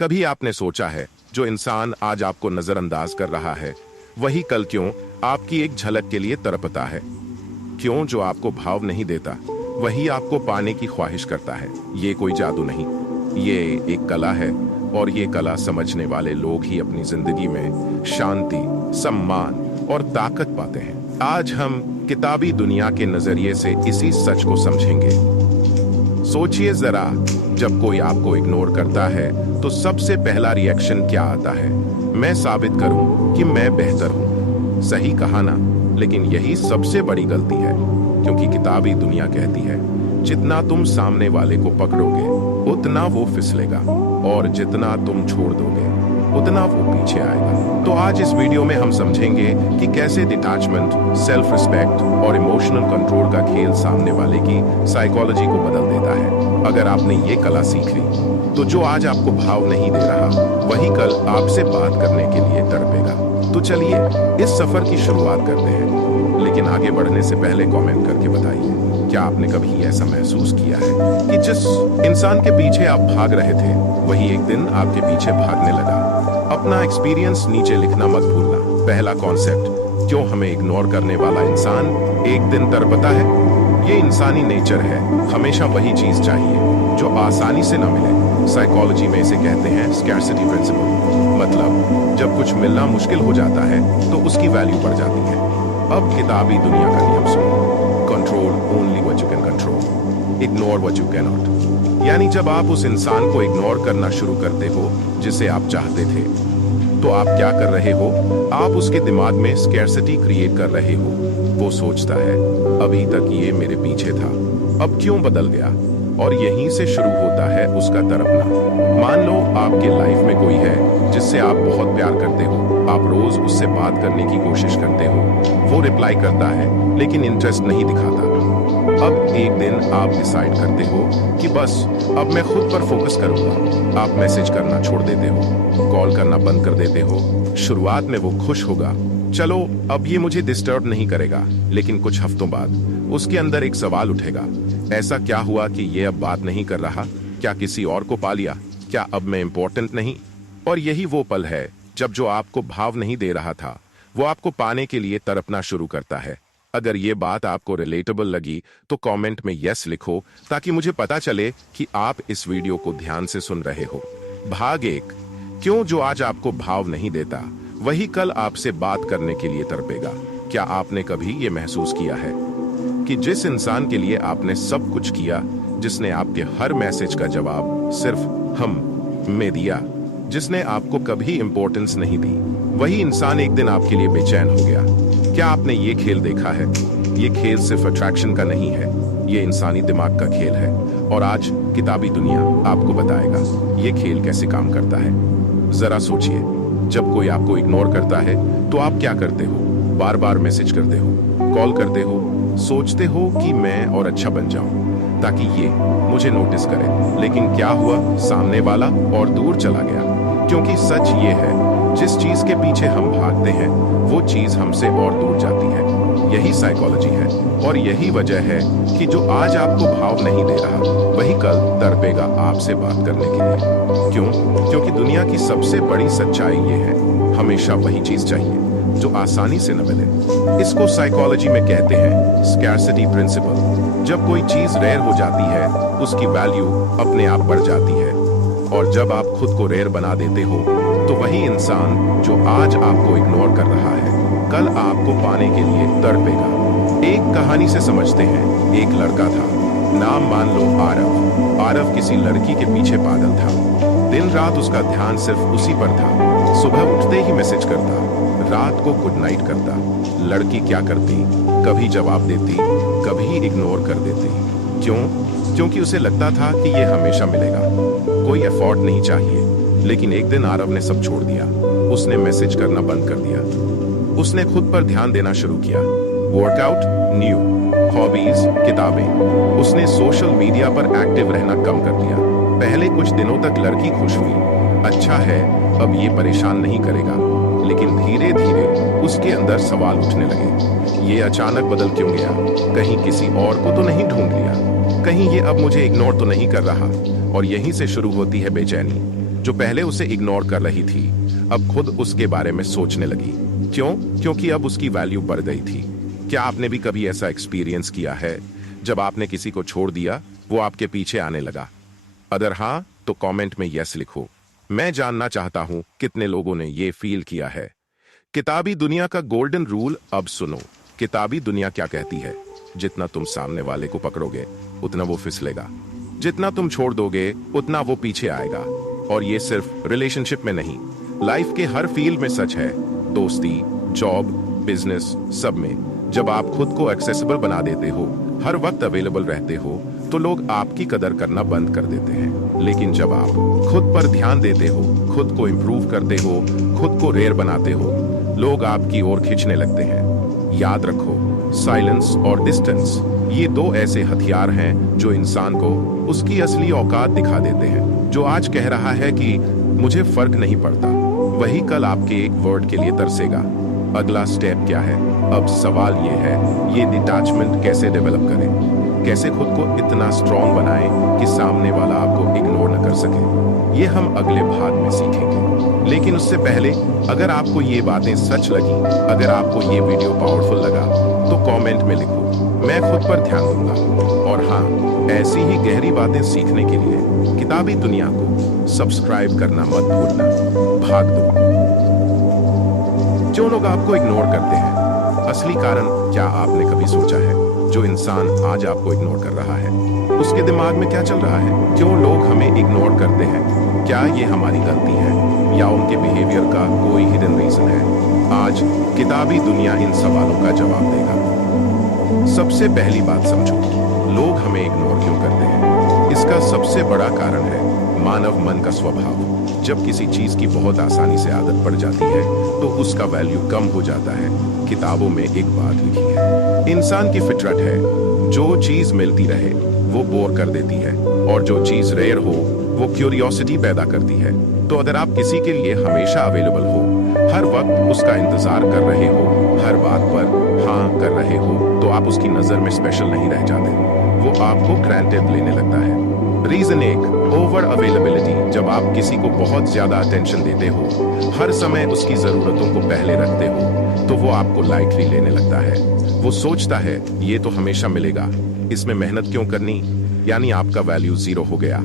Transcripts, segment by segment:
कभी आपने सोचा है जो इंसान आज आपको नजरअंदाज कर रहा है वही कल क्यों आपकी एक झलक के लिए तड़पता है? क्यों जो आपको भाव नहीं देता वही आपको पाने की ख्वाहिश करता है? ये कोई जादू नहीं, ये एक कला है और ये कला समझने वाले लोग ही अपनी जिंदगी में शांति, सम्मान और ताकत पाते हैं। आज हम किताबी दुनिया के नजरिए से इसी सच को समझेंगे। सोचिए जरा, जब कोई आपको इग्नोर करता है तो सबसे पहला रिएक्शन क्या आता है? मैं साबित करूं कि मैं बेहतर हूं। सही कहा ना? लेकिन यही सबसे बड़ी गलती है, क्योंकि किताबी दुनिया कहती है जितना तुम सामने वाले को पकड़ोगे उतना वो फिसलेगा और जितना तुम छोड़ दोगे उतना वो पीछे आएगा। तो आज इस वीडियो में हम समझेंगे कि कैसे डिटैचमेंट, सेल्फ रिस्पेक्ट और इमोशनल कंट्रोल का खेल सामने वाले की साइकोलॉजी को बदल देता है। अगर आपने ये कला सीख ली तो जो आज आपको भाव नहीं दे रहा वही कल आपसे बात करने के लिए तड़पेगा। तो चलिए इस सफर की शुरुआत करते हैं, लेकिन आगे बढ़ने से पहले कमेंट करके बताइए, क्या आपने कभी ऐसा महसूस किया है कि जिस इंसान के पीछे आप भाग रहे थे वही एक दिन आपके पीछे भागने लगा? अपना एक्सपीरियंस नीचे लिखना मत भूलना। पहला कॉन्सेप्ट, क्यों हमें इग्नोर करने वाला इंसान एक दिन तड़पता है? ये इंसानी नेचर है, हमेशा वही चीज चाहिए जो आसानी से ना मिले। साइकोलॉजी में इसे कहते हैं स्कैर्सिटी प्रिंसिपल। मतलब जब कुछ मिलना मुश्किल हो जाता है तो उसकी वैल्यू बढ़ जाती है। अब किताबी दुनिया का नियम सुनो। Control only what you can control, ignore what you can not. यानी जब आप उस इंसान को इग्नोर करना शुरू करते हो जिसे आप चाहते थे, तो आप क्या कर रहे हो? आप उसके दिमाग में स्कैर्सिटी क्रिएट कर रहे हो। वो सोचता है अभी तक ये मेरे पीछे था, अब क्यों बदल गया? और यहीं से शुरू होता है उसका तड़पना। मान लो आपके लाइफ में कोई है जिससे आप बहुत प्यार करते हो, आप रोज उससे बात करने की कोशिश करते हो, वो रिप्लाई करता है लेकिन इंटरेस्ट नहीं दिखाता। अब एक दिन आप डिसाइड करते हो कि बस अब मैं खुद पर फोकस करूंगा। आप मैसेज करना छोड़ देते हो, कॉल करना बंद कर देते हो। शुरुआत में वो खुश होगा, चलो अब ये मुझे डिस्टर्ब नहीं करेगा, लेकिन कुछ हफ्तों बाद उसके अंदर एक सवाल उठेगा, ऐसा क्या हुआ कि ये अब बात नहीं कर रहा? क्या किसी और को पा लिया? क्या अब मैं इंपॉर्टेंट नहीं? और यही वो पल है जब जो आपको भाव नहीं दे रहा था वो आपको पाने के लिए तड़पना शुरू करता है। अगर ये बात आपको रिलेटेबल लगी तो कमेंट में यस लिखो, ताकि मुझे पता चले कि आप इस वीडियो को ध्यान से सुन रहे हो। भाग 1, क्यों जो आज आपको भाव नहीं देता वही कल आपसे बात करने के लिए तड़पेगा। क्या आपने कभी ये महसूस किया है कि जिस इंसान के लिए आपने सब कुछ किया, जिसने आपके हर मैसेज का जवाब सिर्फ हम में दिया, जिसने आपको कभी इंपॉर्टेंस नहीं दी, वही इंसान एक दिन आपके लिए बेचैन हो गया? क्या आपने ये खेल देखा है? ये खेल सिर्फ अट्रैक्शन का नहीं है, ये इंसानी दिमाग का खेल है। और आज किताबी दुनिया आपको बताएगा ये खेल कैसे काम करता है। जरा सोचिए, जब कोई आपको इग्नोर करता है तो आप क्या करते हो? बार बार मैसेज करते हो, कॉल करते हो, सोचते हो कि मैं और अच्छा बन जाऊं ताकि ये मुझे नोटिस करे। लेकिन क्या हुआ? सामने वाला और दूर चला गया। क्योंकि सच ये है, जिस चीज के पीछे हम भागते हैं वो चीज हमसे और दूर जाती है। यही साइकोलॉजी है और यही वजह है कि जो आज आपको भाव नहीं दे रहा वही कल तड़पेगा आपसे बात करने के लिए। क्यों? क्योंकि दुनिया की सबसे बड़ी सच्चाई ये है, हमेशा वही चीज चाहिए जो आसानी से न मिले। इसको साइकोलॉजी में कहते हैं स्कैर्सिटी प्रिंसिपल। जब कोई चीज रेयर हो जाती है उसकी वैल्यू अपने आप बढ़ जाती है, और जब आप खुद को रेयर बना देते हो तो वही इंसान जो आज आपको इग्नोर कर रहा है कल आपको पाने के लिए तड़पेगा। एक कहानी से समझते हैं। एक लड़का था, नाम मान लो आरव। आरव किसी लड़की के पीछे पागल था। दिन रात उसका ध्यान सिर्फ उसी पर था। सुबह उठते ही मैसेज करता, रात को गुड नाइट करता। लड़की क्या करती? कभी जवाब देती, कभी इग्नोर कर देती। क्यों? क्योंकि उसे लगता था कि ये हमेशा मिलेगा, कोई एफर्ट नहीं चाहिए। लेकिन एक दिन आरव ने सब छोड़ दिया। उसने मैसेज करना बंद कर दिया। उसने खुद पर ध्यान देना शुरू किया। वर्कआउट, न्यू हॉबीज, किताबें। उसने सोशल मीडिया पर एक्टिव रहना कम कर दिया। पहले कुछ दिनों तक लड़की खुश हुई, अच्छा है अब ये परेशान नहीं करेगा। लेकिन धीरे धीरे उसके अंदर सवाल उठने लगे, ये अचानक बदल क्यों गया? कहीं किसी और को तो नहीं ढूंढ लिया? कहीं ये अब मुझे इग्नोर तो नहीं कर रहा? और यहीं से शुरू होती है बेचैनी। जो पहले उसे इग्नोर कर रही थी अब खुद उसके बारे में सोचने लगी। क्यों? क्योंकि अब उसकी वैल्यू बढ़ गई थी। क्या आपने भी कभी ऐसा एक्सपीरियंस किया है जब आपने किसी को छोड़ दिया, वो आपके पीछे आने लगा? अगर हाँ, तो कमेंट में यस लिखो। मैं जानना चाहता हूं कितने लोगों ने ये फील किया है। किताबी दुनिया का गोल्डन रूल अब सुनो। किताबी दुनिया क्या कहती है? जितना तुम सामने वाले को पकड़ोगे उतना वो फिसलेगा, जितना तुम छोड़ दोगे उतना वो पीछे आएगा। और ये सिर्फ रिलेशनशिप में नहीं, लाइफ के हर फील्ड में सच है। दोस्ती, जॉब, बिजनेस, सब में। जब आप खुद को एक्सेसिबल बना देते हो, हर वक्त अवेलेबल रहते हो, तो लोग आपकी कदर करना बंद कर देते हैं। लेकिन जब आप खुद पर ध्यान देते हो, खुद को इंप्रूव करते हो, खुद को रेयर बनाते हो, लोग आपकी ओर खींचने लगते हैं। याद रखो, साइलेंस और डिस्टेंस, ये दो ऐसे हथियार हैं जो इंसान को उसकी असली औकात दिखा देते हैं। जो आज कह रहा है कि मुझे फर्क नहीं पड़ता, वही कल आपके एक वर्ड के लिए तरसेगा। अगला स्टेप क्या है? अब सवाल ये है, ये डिटैचमेंट कैसे डेवलप करें? कैसे खुद को इतना स्ट्रॉन्ग बनाएं कि सामने वाला आपको इग्नोर न कर सके? ये हम अगले भाग में सीखेंगे। लेकिन उससे पहले, अगर आपको ये बातें सच लगी, अगर आपको ये वीडियो पावरफुल लगा, तो कमेंट में लिखो, मैं खुद पर ध्यान दूंगा। और हाँ, ऐसी ही गहरी बातें सीखने के लिए किताबी दुनिया को सब्सक्राइब करना मत भूलना। भाग दो। क्यों लोग आपको इग्नोर करते हैं? असली कारण क्या आपने कभी सोचा है? जो इंसान आज आपको इग्नोर कर रहा है, उसके दिमाग में क्या चल रहा है? क्यों लोग हमें इग्नोर करते हैं? क्या ये हमारी गलती है या उनके बिहेवियर का कोई हिडन रीजन है? आज किताबी दुनिया इन सवालों का जवाब देगा। सबसे पहली बात समझो, लोग हमें इग्नोर क्यों करते हैं? इसका सबसे बड़ा कारण है मानव मन का स्वभाव। जब किसी चीज की बहुत आसानी से आदत पड़ जाती है, तो उसका वैल्यू कम हो जाता है। किताबों में एक बात लिखी है, इंसान की फितरत है, जो चीज मिलती रहे वो बोर कर देती है, और जो चीज रेयर हो वो क्यूरियोसिटी पैदा करती है। तो अगर आप किसी के लिए हमेशा अवेलेबल हो, हर वक्त उसका इंतजार कर रहे हो, हर बात पर हाँ कर रहे हो, तो आप उसकी नजर में स्पेशल नहीं रह जाते, वो आपको ग्रांटेड लेने लगता है। रीजन एक, ओवर अवेलेबिलिटी। जब आप किसी को बहुत ज्यादा अटेंशन देते हो, हर समय उसकी जरूरतों को पहले रखते हो, तो वो आपको लाइटली लेने लगता है। वो सोचता है ये तो हमेशा मिलेगा, इसमें मेहनत क्यों करनी? यानी आपका वैल्यू जीरो हो गया।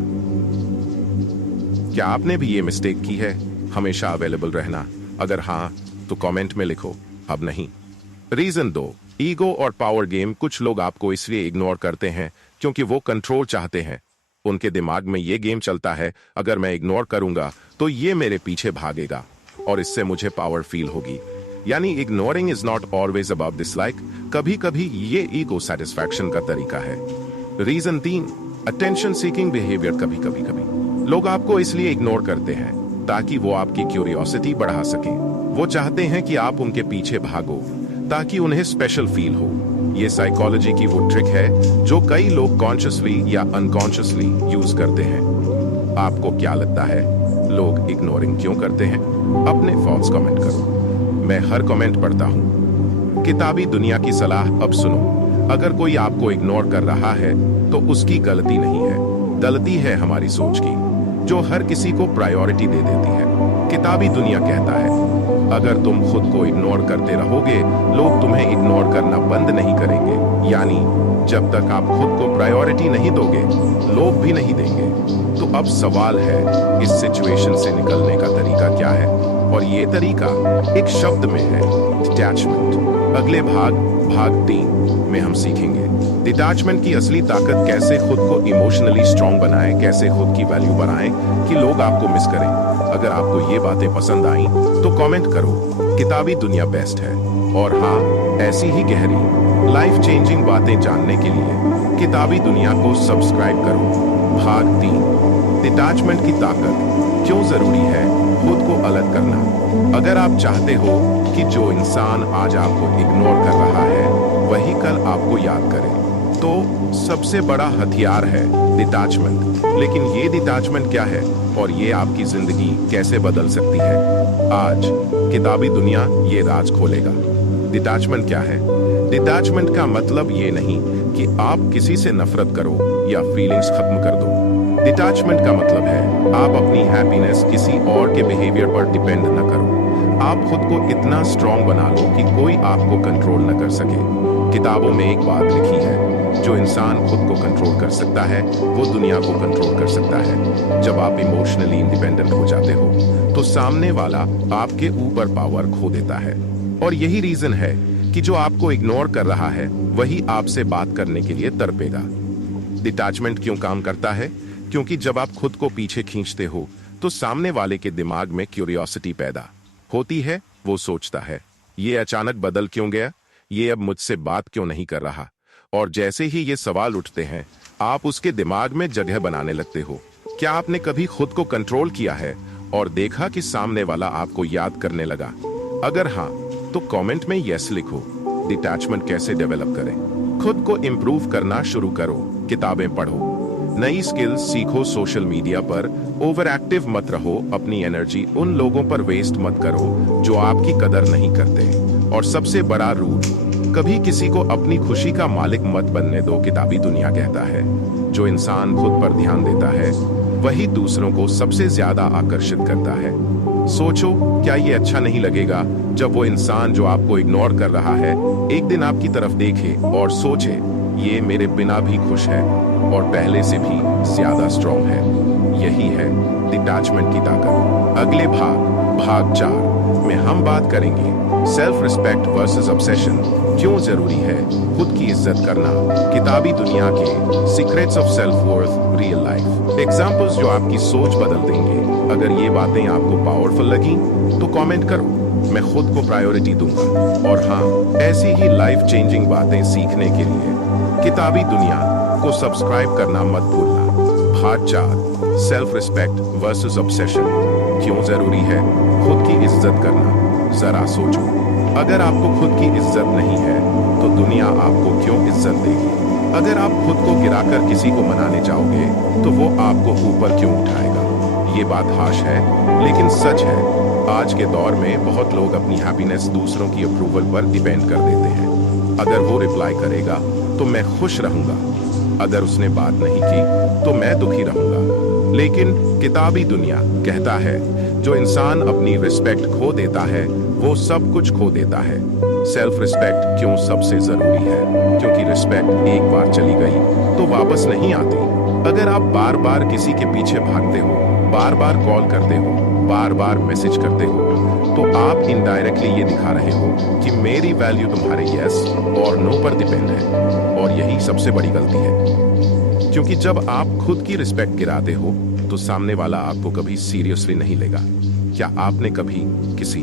क्या आपने भी ये मिस्टेक की है, हमेशा अवेलेबल रहना? अगर हाँ, तो कमेंट में लिखो, अब नहीं। रीजन दो, ईगो और पावर गेम। कुछ लोग आपको इसलिए इग्नोर करते हैं क्योंकि वो कंट्रोल चाहते हैं। उनके दिमाग में ये गेम चलता है, अगर मैं इग्नोर करूंगा तो ये मेरे पीछे भागेगा और इससे मुझे पावर फील होगी। यानी ignoring is not always about dislike, कभी कभी ये ईगो सेटिस्फैक्शन का तरीका है। रीजन तीन, अटेंशन सीकिंग बिहेवियर। कभी कभी लोग आपको इसलिए इग्नोर करते हैं ताकि वो आपकी क्यूरियोसिटी बढ़ा सके। वो चाहते हैं कि आप उनके पीछे भागो ताकि उन्हें स्पेशल फील हो। ये साइकोलॉजी की वो ट्रिक है जो कई लोग कॉन्शियसली या अनकॉन्शियसली यूज करते हैं। आपको क्या लगता है, लोग इग्नोरिंग क्यों करते हैं? अपने थॉट्स कमेंट करो, मैं हर कमेंट पढ़ता हूं। किताबी दुनिया की सलाह अब सुनो। अगर कोई आपको इग्नोर कर रहा है तो उसकी गलती नहीं है, गलती है हमारी सोच की, जो हर किसी को प्रायोरिटी दे देती है। किताबी दुनिया कहता है, अगर तुम खुद को इग्नोर करते रहोगे, लोग तुम्हें इग्नोर करना बंद नहीं करेंगे। यानी जब तक आप खुद को प्रायोरिटी नहीं दोगे, लोग भी नहीं देंगे। तो अब सवाल है, इस सिचुएशन से निकलने का तरीका क्या है? और ये तरीका एक शब्द में है, डिटैचमेंट। अगले भाग 3 में हम सीखेंगे डिटैचमेंट की असली ताकत, कैसे खुद को इमोशनली स्ट्रॉन्ग बनाएं, कैसे खुद की वैल्यू बढ़ाएं कि लोग आपको मिस करें। अगर आपको ये बातें पसंद आई तो कमेंट करो, किताबी दुनिया बेस्ट है। और हाँ, ऐसी ही गहरी लाइफ चेंजिंग बातें जानने के लिए किताबी दुनिया को सब्सक्राइब करो। भाग 3, डिटैचमेंट की ताकत, क्यों जरूरी है खुद को अलग करना। अगर आप चाहते हो कि जो इंसान आज आपको इग्नोर कर रहा है वही कल आपको याद करे, तो सबसे बड़ा हथियार है डिटैचमेंट। लेकिन ये डिटैचमेंट क्या है और ये आपकी जिंदगी कैसे बदल सकती है? आज किताबी दुनिया ये राज खोलेगा। डिटैचमेंट क्या है? डिटैचमेंट का मतलब ये नहीं कि आप किसी से नफरत करो या फीलिंग्स खत्म कर दो। डिटैचमेंट का मतलब है आप अपनी हैप्पीनेस किसी और के बिहेवियर पर डिपेंड न करो। आप खुद को इतना स्ट्रांग बना लो कि कोई आपको कंट्रोल न कर सके। किताबों में एक बात लिखी है, जो इंसान खुद को कंट्रोल कर सकता है वो दुनिया को कंट्रोल कर सकता है। जब आप इमोशनली इंडिपेंडेंट हो जाते हो तो सामने वाला आपके ऊपर पावर खो देता है। और यही रीजन है कि जो आपको इग्नोर कर रहा है वही आपसे बात करने के लिए तड़पेगा। डिटैचमेंट क्यों काम करता है? क्योंकि जब आप खुद को पीछे खींचते हो तो सामने वाले के दिमाग में क्यूरियोसिटी पैदा होती है। वो सोचता है, ये अचानक बदल क्यों गया, ये अब मुझसे बात क्यों नहीं कर रहा। और जैसे ही ये सवाल उठते हैं आप उसके दिमाग में जगह बनाने लगते हो। क्या आपने कभी खुद को कंट्रोल किया है और देखा कि सामने वाला आपको याद करने लगा? अगर हाँ तो कमेंट में यस लिखो। डिटैचमेंट कैसे डेवलप करें? खुद को इंप्रूव करना शुरू करो, किताबें पढ़ो, नई स्किल्स सीखो, सोशल मीडिया पर ओवर एक्टिव मत रहो, अपनी एनर्जी उन लोगों पर वेस्ट मत करो जो आपकी कदर नहीं करते। और सबसे बड़ा रूल, कभी किसी को अपनी खुशी का मालिक मत बनने दो। किताबी दुनिया कहता है जो इंसान खुद पर ध्यान देता है वही दूसरों को सबसे ज्यादा आकर्षित करता है। सोचो, क्या ये अच्छा नहीं लगेगा जब वो इंसान जो आपको इग्नोर कर रहा है एक दिन आपकी तरफ देखे और सोचे, ये मेरे बिना भी खुश है और पहले से भी ज्यादा स्ट्रॉन्ग है। यही है डिटैचमेंट की ताकत। अगले भाग 4 में हम बात करेंगे सेल्फ रिस्पेक्ट वर्सेस ऑब्सेशन, क्यों जरूरी है खुद की इज्जत करना। किताबी दुनिया के secrets of self worth real life examples जो आपकी सोच बदल देंगे। अगर ये बातें आपको पावरफुल लगी तो कमेंट करो, मैं खुद को प्रायोरिटी दूंगा। और हाँ, ऐसी ही लाइफ चेंजिंग बातें सीखने के लिए किताबी दुनिया को सब्सक्राइब करना मत भूलना। भाग 4 सेल्फ रिस्पेक्ट वर्सेस ऑब्सेशन, क्यों जरूरी है खुद की इज्जत करना। जरा सोचो, अगर आपको खुद की इज्जत नहीं है तो दुनिया आपको क्यों इज्जत देगी? अगर आप खुद को गिराकर किसी को मनाने जाओगे तो वो आपको ऊपर क्यों उठाएगा? ये बात हाश है लेकिन सच है। आज के दौर में बहुत लोग अपनी हैप्पीनेस दूसरों की अप्रूवल पर डिपेंड कर देते हैं। अगर वो रिप्लाई करेगा तो मैं खुश रहूंगा, अगर उसने बात नहीं की तो मैं दुखी रहूंगा। लेकिन किताबी दुनिया कहता है जो इंसान अपनी रिस्पेक्ट खो देता है वो सब कुछ खो देता है। सेल्फ रिस्पेक्ट क्यों सबसे जरूरी है? क्योंकि रिस्पेक्ट एक बार चली गई तो वापस नहीं आती। अगर आप बार बार किसी के पीछे भागते हो, बार बार कॉल करते हो, बार बार मैसेज करते हो, तो आप इनडायरेक्टली ये दिखा रहे हो कि मेरी वैल्यू तुम्हारे यस और नो पर डिपेंड है। और यही सबसे बड़ी गलती है, क्योंकि जब आप खुद की रिस्पेक्ट गिराते हो तो सामने वाला आपको कभी सीरियसली नहीं लेगा। क्या आपने कभी किसी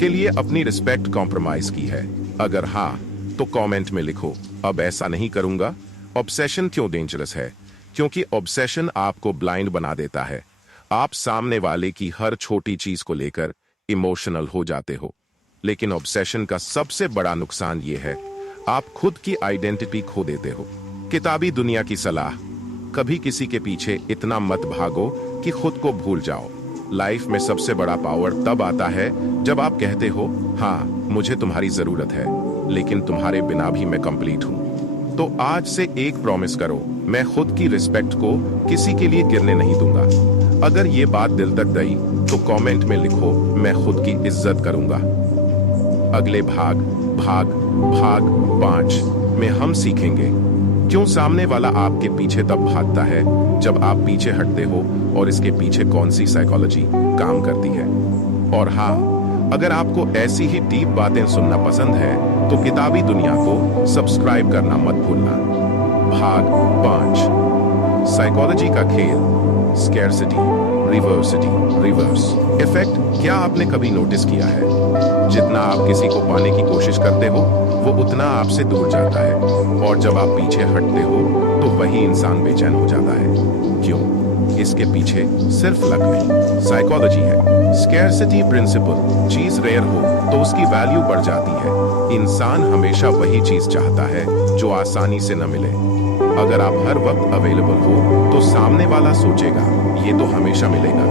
के लिए अपनी रिस्पेक्ट कॉम्प्रोमाइज की है? अगर हाँ तो कमेंट में लिखो, अब ऐसा नहीं करूंगा। ऑब्सेशन क्यों डेंजरस है? क्योंकि ऑब्सेशन आपको ब्लाइंड बना देता है। आप सामने वाले की हर छोटी चीज को लेकर इमोशनल हो जाते हो। लेकिन ऑब्सेशन का सबसे बड़ा नुकसान ये है, आप खुद की आइडेंटिटी खो देते हो। किताबी दुनिया की सलाह, कभी किसी के पीछे इतना मत भागो कि खुद को भूल जाओ। लाइफ में सबसे बड़ा पावर तब आता है जब आप कहते हो, हाँ मुझे तुम्हारी जरूरत है लेकिन तुम्हारे बिना भी मैं कंप्लीट हूं। तो आज से एक प्रॉमिस करो, मैं खुद की रिस्पेक्ट को किसी के लिए गिरने नहीं दूंगा। अगर ये बात दिल तक गई तो कमेंट में लिखो, मैं खुद की इज्जत करूंगा। अगले भाग 5 में हम सीखेंगे क्यों सामने वाला आपके पीछे तब भागता है जब आप पीछे हटते हो और इसके पीछे कौन सी साइकोलॉजी काम करती है। और हाँ, अगर आपको ऐसी ही डीप बातें सुनना पसंद है तो किताबी दुनिया को सब्सक्राइब करना मत भूलना। भाग 5 साइकोलॉजी का खेल, स्कैरसिटी रिवर्स इफेक्ट। क्या आपने कभी नोटिस किया है, जितना आप किसी को पाने की कोशिश करते हो वो उतना आपसे दूर जाता है, और जब आप पीछे हटते हो तो वही इंसान बेचैन हो जाता है। क्यों? इसके पीछे सिर्फ लक नहीं, साइकोलॉजी है। स्कैरसिटी प्रिंसिपल, चीज रेयर हो तो उसकी वैल्यू बढ़ जाती है। इंसान हमेशा वही चीज चाहता है जो आसानी से न मिले। अगर आप हर वक्त अवेलेबल हो तो सामने वाला सोचेगा ये तो हमेशा मिलेगा,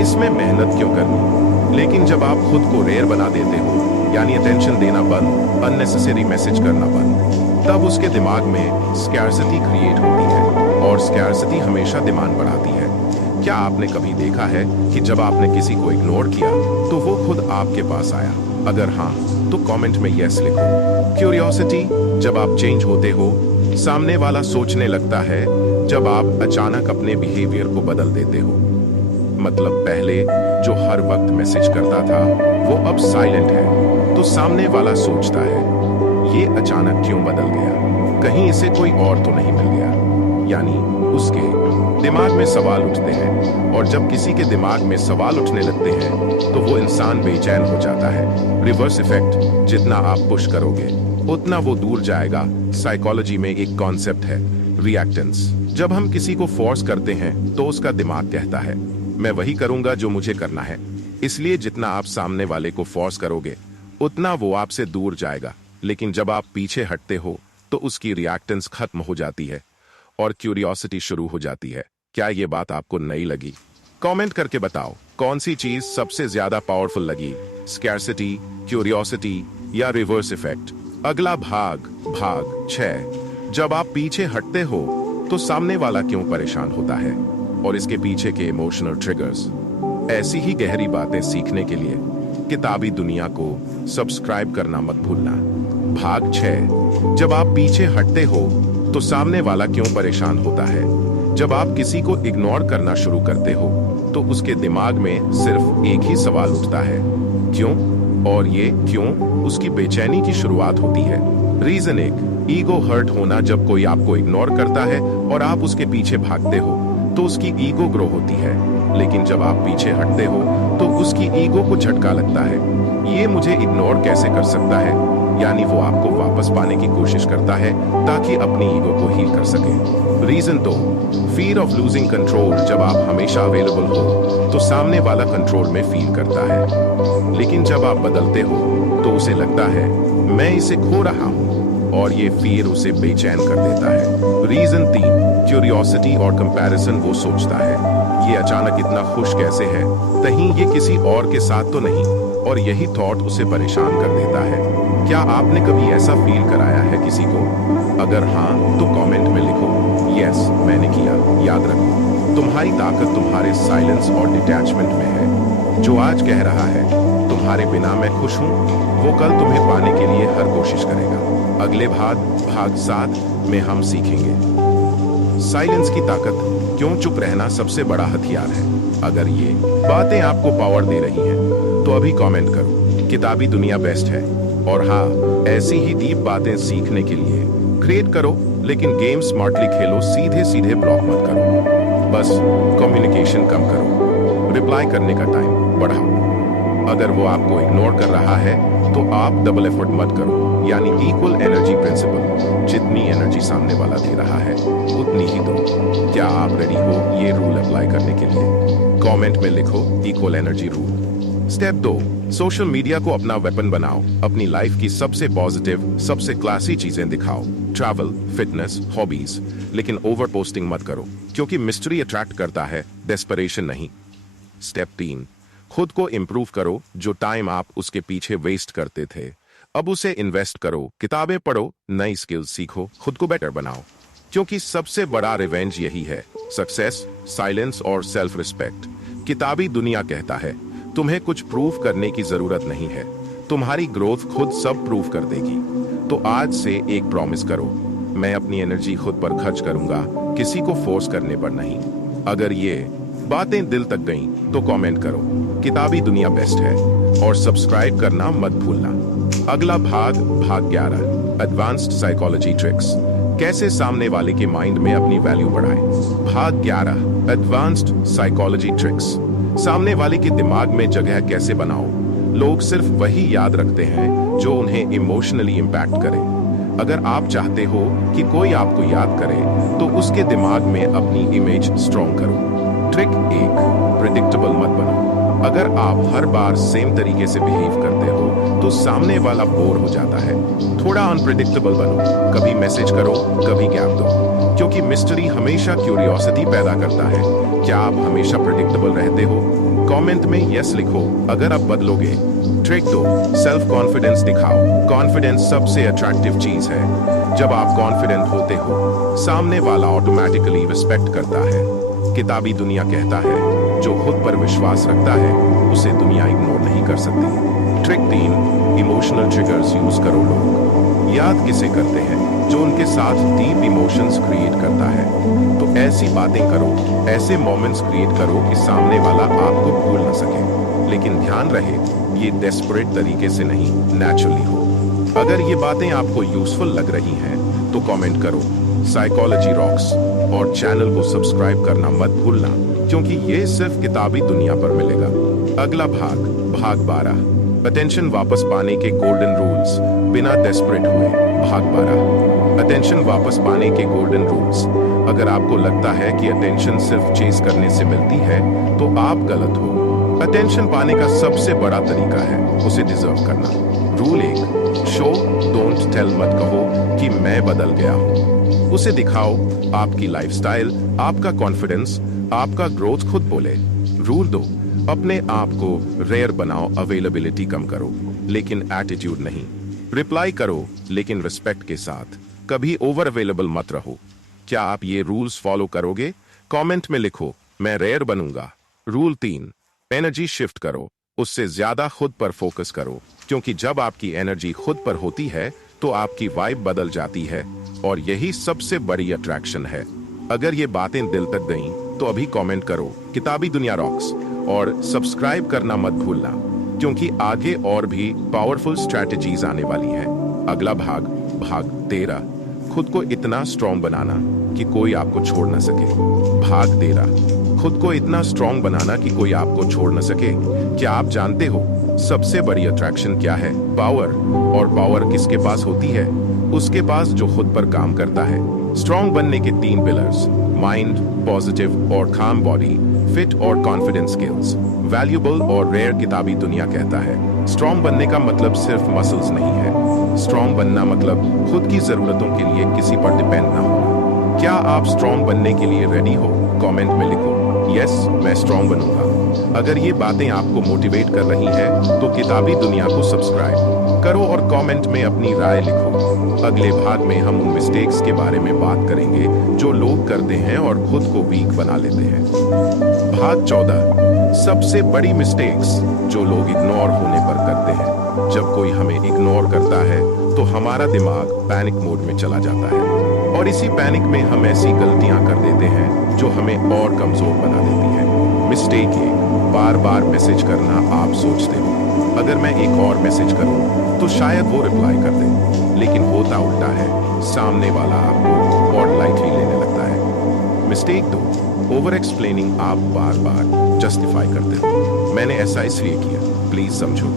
इसमें मेहनत क्यों करनी। लेकिन जब आप खुद को रेयर बना देते हो, यानी अटेंशन देना बंद, अननेसेसरी मैसेज करना बंद, तब उसके दिमाग में स्कैरसिटी क्रिएट होती है। और स्कैर्सिटी हमेशा डिमांड बढ़ाती है। क्या आपने कभी देखा है कि जब आपने किसी को इग्नोर किया तो वो खुद आपके पास आया? अगर हाँ, तो कमेंट में यस लिखो। क्यूरियोसिटी, जब आप चेंज होते हो, सामने वाला सोचने लगता है। जब आप अचानक अपने बिहेवियर को बदल देते हो, मतलब पहले जो हर वक्त मैसेज करता था वो अब साइलेंट है, तो सामने वाला सोचता है ये अचानक क्यों बदल गया, कहीं इसे कोई और तो नहीं मिल गया। यानी उसके दिमाग में सवाल उठते हैं, और जब किसी के दिमाग में सवाल उठने लगते हैं तो वो इंसान बेचैन हो जाता है। रिवर्स इफेक्ट, जितना आप पुश करोगे उतना वो दूर जाएगा। साइकोलॉजी में एक कॉन्सेप्ट है रिएक्टेंस। जब हम किसी को फोर्स करते हैं तो उसका दिमाग कहता है मैं वही करूंगा जो मुझे करना है, इसलिए जितना आप सामने वाले को फोर्स करोगे उतना वो आपसे दूर जाएगा। लेकिन जब आप पीछे हटते हो तो उसकी रिएक्टेंस खत्म हो जाती है और क्यूरियोसिटी शुरू हो जाती है। क्या ये बात आपको नई लगी? कमेंट करके बताओ कौन सी चीज सबसे ज्यादा पावरफुल लगी, स्कैर्सिटी, क्यूरियोसिटी या रिवर्स इफेक्ट? अगला भाग 6, जब आप पीछे हटते हो तो सामने वाला क्यों परेशान होता है और इसके पीछे के इमोशनल ट्रिगर्स। ऐसी ही गहरी बातें सीखने के लिए किताबी दुनिया को सब्सक्राइब करना मत भूलना। भाग 6, जब आप पीछे हटते हो तो सामने वाला क्यों परेशान होता है। जब आप किसी को इग्नोर करना शुरू करते हो तो उसके दिमाग में सिर्फ एक ही सवाल उठता है, क्यों? और ये क्यों उसकी बेचैनी की शुरुआत होती है। रीजन 1, ईगो हर्ट होना। जब कोई आपको इग्नोर करता है और आप उसके पीछे भागते हो तो उसकी ईगो ग्रो होती है, लेकिन जब आप पीछे हटते हो तो उसकी ईगो को झटका लगता है, ये मुझे इग्नोर कैसे कर सकता है। यानी वो आपको वापस पाने की कोशिश करता है ताकि अपनी ईगो को हील कर सके। Reason 2, fear of losing control. जब आप हमेशा अवेलेबल हो तो सामने वाला कंट्रोल में फील करता है, लेकिन जब आप बदलते हो तो उसे लगता है मैं इसे खो रहा हूं, और ये फियर उसे बेचैन कर देता है। रीजन 3, क्यूरियोसिटी और कंपैरिजन। वो सोचता है ये अचानक इतना खुश कैसे है, कहीं ये किसी और के साथ तो नहीं, और यही थॉट उसे परेशान कर देता है। क्या आपने कभी ऐसा फील कराया है किसी को? अगर हाँ, तो कमेंट में लिखो यस मैंने किया। याद रखो तुम्हारी ताकत तुम्हारे साइलेंस और डिटैचमेंट में है। जो आज कह रहा है तुम्हारे बिना मैं खुश हूं, वो कल तुम्हें पाने के लिए हर कोशिश करेगा। अगले भाग 7 में हम सीखेंगे साइलेंस की ताकत, क्यों चुप रहना सबसे बड़ा हथियार है। अगर ये बातें आपको पावर दे रही हैं तो अभी कमेंट करो किताबी दुनिया बेस्ट है। और हाँ, ऐसी ही डीप बातें सीखने के लिए क्रिएट करो, लेकिन गेम स्मार्टली खेलो, सीधे सीधे ब्लॉक मत करो। बस कम्युनिकेशन कम करो, रिप्लाई करने का टाइम बढ़ाओ। अगर वो आपको इग्नोर कर रहा है तो आप डबल एफर्ट मत करो, यानी इक्वल एनर्जी प्रिंसिपल। जितनी एनर्जी सामने वाला दे रहा है उतनी ही दो। क्या आप रेडी हो ये रूल अप्लाई करने के लिए? कमेंट में लिखो equal energy rule. Step 2, social media को अपना वेपन बनाओ। अपनी लाइफ की सबसे पॉजिटिव, सबसे क्लासी चीजें दिखाओ, ट्रैवल, फिटनेस, हॉबीज, लेकिन ओवर पोस्टिंग मत करो, क्योंकि मिस्ट्री अट्रैक्ट करता है, डेस्परेशन नहीं। स्टेप 3, खुद को इम्प्रूव करो। जो टाइम आप उसके पीछे वेस्ट करते थे अब उसे इन्वेस्ट करो, किताबें पढ़ो, नई स्किल्स सीखो, खुद को बेटर बनाओ, क्योंकि सबसे बड़ा रिवेंज यही है, सक्सेस, साइलेंस और सेल्फ रिस्पेक्ट। किताबी दुनिया कहता है तुम्हें कुछ प्रूव करने की जरूरत नहीं है, तुम्हारी ग्रोथ खुद सब प्रूव कर देगी। तो आज से एक प्रॉमिस करो, मैं अपनी एनर्जी खुद पर खर्च करूंगा, किसी को फोर्स करने पर नहीं। अगर ये बातें दिल तक गईं तो कमेंट करो किताबी दुनिया बेस्ट है, और सब्सक्राइब करना मत भूलना। अगला भाग 11, एडवांस्ड साइकोलॉजी ट्रिक्स। कैसे सामने वाले के माइंड में अपनी वैल्यू बढ़ाएं। भाग 11, एडवांस्ड साइकोलॉजी ट्रिक्स। सामने वाले के दिमाग में जगह कैसे बनाओ। लोग सिर्फ वही याद रखते हैं जो उन्हें इमोशनली इंपैक्ट करे। अगर आप चाहते हो कि कोई आपको याद करे तो उसके दिमाग में अपनी इमेज स्ट्रॉन्ग करो। ट्रिक 1, प्रेडिक्टेबल मत बनो। अगर आप हर बार सेम तरीके से बिहेव करते हो तो सामने वाला बोर हो जाता है। थोड़ा अनप्रेडिक्टेबल बनो, कभी मैसेज करो, कभी गैप दो, क्योंकि मिस्ट्री हमेशा क्यूरियोसिटी पैदा करता है। क्या आप हमेशा प्रेडिक्टेबल रहते हो? कमेंट में यस लिखो अगर आप बदलोगे। ट्रिक 2, सेल्फ कॉन्फिडेंस दिखाओ। कॉन्फिडेंस सबसे अट्रैक्टिव चीज है। जब आप कॉन्फिडेंट होते हो, सामने वाला ऑटोमेटिकली रिस्पेक्ट करता है। किताबी दुनिया कहता है, जो खुद पर विश्वास रखता है उसे दुनिया इग्नोर नहीं कर सकती। ट्रिक 3, इमोशनल ट्रिगर्स यूज करो। लोग याद किसे करते हैं? जो उनके साथ डीप इमोशंस क्रिएट करता है। तो ऐसी बातें करो, ऐसे मोमेंट्स क्रिएट करो कि सामने वाला आपको भूल ना सके। लेकिन ध्यान रहे, ये डेस्परेट तरीके से नहीं, नेचुरली हो। अगर ये बातें आपको यूजफुल लग रही हैं तो कमेंट करो साइकोलॉजी रॉक्स और चैनल को सब्सक्राइब करना मत भूलना, क्योंकि ये सिर्फ किताबी दुनिया पर मिलेगा। अगला भाग 12, अटेंशन वापस पाने के गोल्डन रूल्स बिना डेस्परेट हुए। भाग 12, अटेंशन वापस पाने के गोल्डन रूल्स। अगर आपको लगता है कि अटेंशन सिर्फ चेस करने से मिलती है तो आप गलत हो। अटेंशन पाने का सबसे बड़ा तरीका है उसे डिजर्व करना। Rule 1, show don't tell. मत कहो कि मैं बदल गया हूं, उसे दिखाओ। आपकी लाइफस्टाइल, आपका कॉन्फिडेंस, आपका ग्रोथ खुद बोले। रूल 2, अपने आप को रेयर बनाओ। अवेलेबिलिटी कम करो लेकिन एटीट्यूड नहीं। रिप्लाई करो लेकिन रिस्पेक्ट के साथ। कभी ओवर अवेलेबल मत रहो। क्या आप ये रूल्स फॉलो करोगे? कमेंट में लिखो, मैं रेयर बनूंगा। रूल 3, एनर्जी शिफ्ट करो। उससे ज्यादा खुद पर फोकस करो, क्योंकि जब आपकी एनर्जी खुद पर होती है तो आपकी वाइब बदल जाती है और यही सबसे बड़ी अट्रैक्शन है। अगर ये बातें दिल तक गईं तो अभी कमेंट करो किताबी दुनिया रॉक्स और सब्सक्राइब करना मत भूलना, क्योंकि आगे और भी पावरफुल स्ट्रैटेजीज आने वाली हैं। अगला भाग 13, खुद को इतना स्ट्रॉन्ग बनाना कि कोई आपको छोड़ ना सके। भाग 13, खुद को इतना स्ट्रॉन्ग बनाना कि कोई आपको छोड़ ना सके। क्या आप जानते हो सबसे बड़ी अट्रैक्शन क्या है? पावर। और पावर किसके पास होती है? उसके पास जो खुद पर काम करता है। स्ट्रॉन्ग बनने के 3 पिलर्स, माइंड, पॉजिटिव और काम बॉडी, फिट और कॉन्फिडेंस स्किल्स, वैल्यूएबल और रेयर। किताबी दुनिया कहता है, स्ट्रॉन्ग बनने का मतलब सिर्फ मसल्स नहीं है। स्ट्रॉन्ग बनना मतलब खुद की जरूरतों के लिए किसी पर डिपेंड ना होना। क्या आप स्ट्रॉन्ग बनने के लिए रेडी हो? कमेंट में लिखो, यस मैं स्ट्रॉन्ग बनूंगा। अगर ये बातें आपको मोटिवेट कर रही है तो किताबी दुनिया को सब्सक्राइब करो और कमेंट में अपनी राय लिखो। अगले भाग में हम उन मिस्टेक्स के बारे में बात करेंगे जो लोग करते हैं और खुद को वीक बना लेते हैं। भाग 14, सबसे बड़ी मिस्टेक्स जो लोग इग्नोर होने पर करते हैं। जब कोई हमें इग्नोर करता है तो हमारा दिमाग पैनिक मोड में चला जाता है और इसी पैनिक में हम ऐसी गलतियां कर देते हैं जो हमें और कमजोर बना देती है। मिस्टेक 1, बार बार मैसेज करना। आप सोचते हो अगर मैं एक और मैसेज करूं तो शायद वो रिप्लाई कर दे, लेकिन होता उल्टा है। सामने वाला आपको और लाइटली लेने लगता है। Mistake 2, over explaining. आप बार बार जस्टिफाई करते हो, मैंने ऐसा इसलिए किया, प्लीज समझो।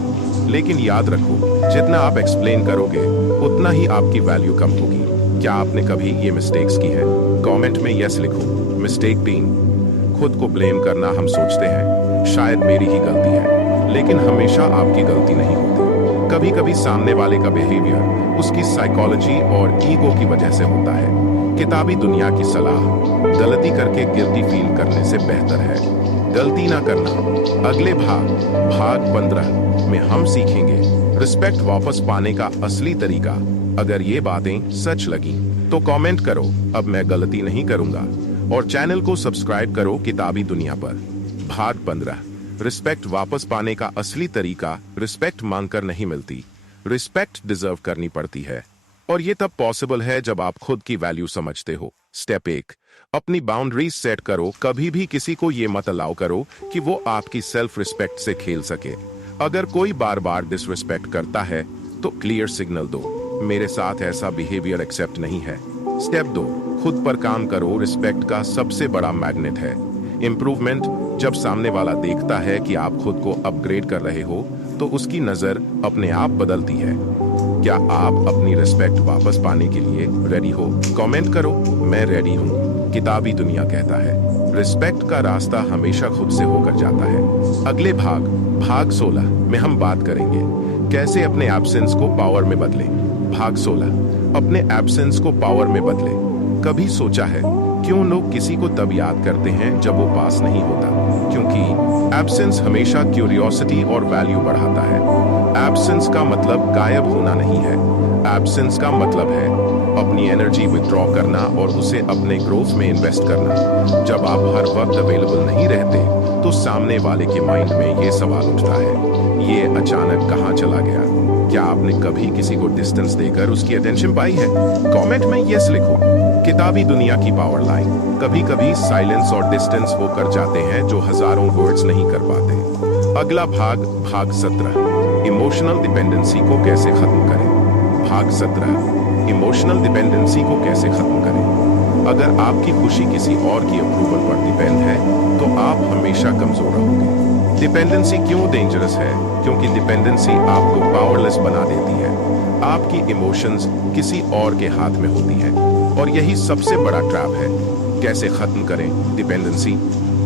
लेकिन याद रखो, जितना आप एक्सप्लेन करोगे उतना ही आपकी वैल्यू कम होगी। क्या आपने कभी ये मिस्टेक्स की है? कमेंट में यस लिखो। मिस्टेक 3, खुद को ब्लेम करना। हम सोचते हैं शायद मेरी ही गलती है, लेकिन हमेशा आपकी गलती नहीं होती। कभी कभी सामने वाले का बिहेवियर उसकी साइकोलॉजी और ईगो की वजह से होता है। किताबी दुनिया की सलाह, गलती करके गिल्टी फील करने से बेहतर है गलती ना करना। अगले भाग 15 में हम सीखेंगे रिस्पेक्ट वापस पाने का असली तरीका। अगर ये बातें सच लगी तो कमेंट करो, अब मैं गलती नहीं करूंगा, और चैनल को सब्सक्राइब करो किताबी दुनिया पर। भाग 15, रिस्पेक्ट वापस पाने का असली तरीका। रिस्पेक्ट मांगकर नहीं मिलती, रिस्पेक्ट डिजर्व करनी पड़ती है, और ये तब पॉसिबल है जब आप खुद की वैल्यू समझते हो। स्टेप 1, अपनी बाउंड्रीज सेट करो। कभी भी किसी को ये मत अलाउ करो कि वो आपकी सेल्फ रिस्पेक्ट से खेल सके। अगर कोई बार बार डिसरिस्पेक्ट करता है तो क्लियर सिग्नल दो, मेरे साथ ऐसा बिहेवियर एक्सेप्ट नहीं है। स्टेप 2, खुद पर काम करो। रिस्पेक्ट का सबसे बड़ा मैग्नेट है इंप्रूवमेंट। जब सामने वाला देखता है कि आप खुद को अपग्रेड कर रहे हो तो उसकी नजर अपने आप बदलती है। क्या आप अपनी रिस्पेक्ट वापस पाने के लिए रेडी हो? कमेंट करो, मैं रेडी हूँ। किताबी दुनिया कहता है, रिस्पेक्ट का रास्ता हमेशा खुद से होकर जाता है। अगले भाग 16 में हम बात करेंगे कैसे अपने एब्सेंस को पावर में बदलें। भाग 16, अपने एब्सेंस को पावर में बदलें। कभी सोचा है क्यों लोग किसी को तब याद करते हैं जब वो पास नहीं होता? क्योंकि एब्सेंस हमेशा क्यूरियोसिटी और वैल्यू बढ़ाता है। एब्सेंस का मतलब गायब होना नहीं है। एब्सेंस का मतलब है अपनी एनर्जी विथड्रॉ करना और उसे अपने ग्रोथ में इन्वेस्ट करना। जब आप हर वक्त अवेलेबल नहीं रहते तो सामने वाले के माइंड में ये सवाल उठता है, ये अचानक कहाँ चला गया? क्या आपने कभी किसी को डिस्टेंस देकर उसकी अटेंशन पाई है? कमेंट में यस लिखो। किताबी दुनिया की पावर लाइन। कभी कभी साइलेंस और डिस्टेंस वो कर जाते हैं जो हजारों वर्ड्स नहीं कर पाते। अगला भाग 17, इमोशनल डिपेंडेंसी को कैसे खत्म करें। भाग 17, इमोशनल डिपेंडेंसी को कैसे खत्म करें। अगर आपकी खुशी किसी और की अप्रूवल पर डिपेंड है तो आप हमेशा कमजोर रहोगे। डिपेंडेंसी क्यों डेंजरस है? क्योंकि डिपेंडेंसी आपको पावरलेस बना देती है। आपकी इमोशंस किसी और के हाथ में होती है और यही सबसे बड़ा ट्रैप है। कैसे खत्म करें डिपेंडेंसी?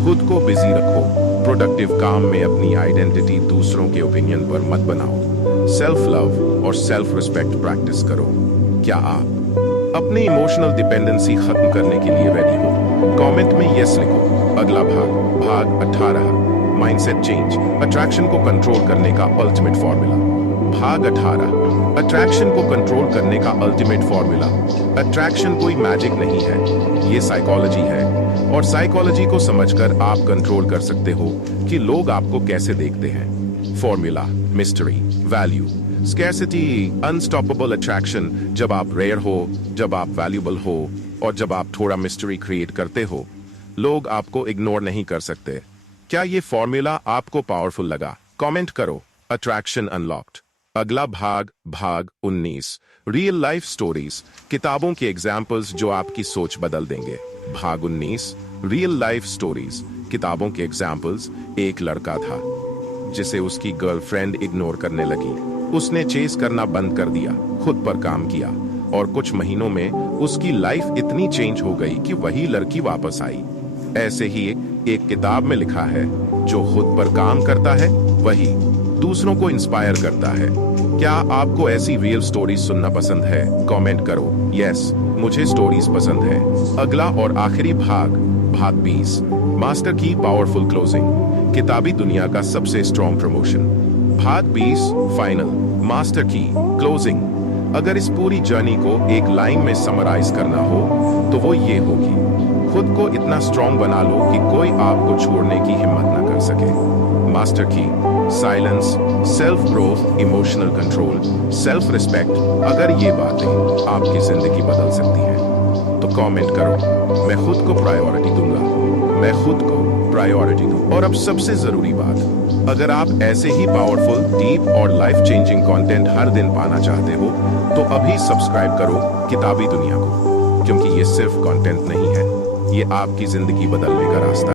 खुद को बिजी रखो। प्रोडक्टिव काम में अपनी आइडेंटिटी दूसरों के ओपिनियन पर मत बनाओ। सेल्फ लव और सेल्फ रिस्पेक्ट प्रैक्टिस करो। क्या आप अपनी इमोशनल डिपेंडेंसी खत्म करने के लिए रेडी हो? कमेंट में यस लिखो। अगला भाग 18, माइंडसेट चेंज, अट्रैक्शन को कंट्रोल करने का अल्टीमेट फॉर्मूला। भाग 18, अट्रैक्शन को कंट्रोल करने का अल्टीमेट फॉर्मूला। अट्रैक्शन कोई मैजिक नहीं है, ये साइकोलॉजी है और साइकोलॉजी को समझकर आप कंट्रोल कर सकते हो कि लोग आपको कैसे देखते हैं। Formula, mystery, value, scarcity, unstoppable attraction. जब आप रेयर हो, जब आप वैल्यूबल हो और जब आप थोड़ा मिस्ट्री क्रिएट करते हो, लोग आपको इग्नोर नहीं कर सकते। क्या ये फॉर्मूला आपको पावरफुल लगा? कमेंट करो। Attraction unlocked. अगला भाग 19, रियल लाइफ स्टोरीज, किताबों के एग्जाम्पल्स जो आपकी सोच बदल देंगे। भाग 19, रियल लाइफ स्टोरीज, किताबों के एग्जाम्पल्स। एक लड़का था जिसे उसकी गर्लफ्रेंड इग्नोर करने लगी। उसने चेस करना बंद कर दिया, खुद पर काम किया और कुछ महीनों में उसकी लाइफ इतनी चेंज हो गई कि वही लड़की वापस आई। ऐसे ही एक किताब में लिखा है, जो खुद पर काम करता है वही दूसरों को इंस्पायर करता है। क्या आपको ऐसी रियल स्टोरीज सुनना पसंद है? कमेंट करो यस, मुझे स्टोरीज पसंद है। अगला और आखिरी भाग 20, मास्टर की पावरफुल क्लोजिंग, किताबी दुनिया का सबसे स्ट्रॉन्ग प्रमोशन। भाग 20, फाइनल, मास्टर की क्लोजिंग। अगर इस पूरी जर्नी को एक लाइन में समराइज करना हो तो वो ये होगी, खुद को इतना स्ट्रॉन्ग बना लो कि कोई आपको छोड़ने की हिम्मत ना कर सके। मास्टर की, silence, self growth, emotional control, self respect. अगर ये बातें आपकी जिंदगी बदल सकती हैं तो कमेंट करो। मैं खुद को प्रायोरिटी दूंगा, मैं खुद को प्रायोरिटी दूं। और अब सबसे जरूरी बात, अगर आप ऐसे ही पावरफुल, डीप और लाइफ चेंजिंग कंटेंट हर दिन पाना चाहते हो तो अभी सब्सक्राइब करो किताबी दुनिया को, क्योंकि ये सिर्फ कंटेंट नहीं है, ये आपकी जिंदगी बदलने का रास्ता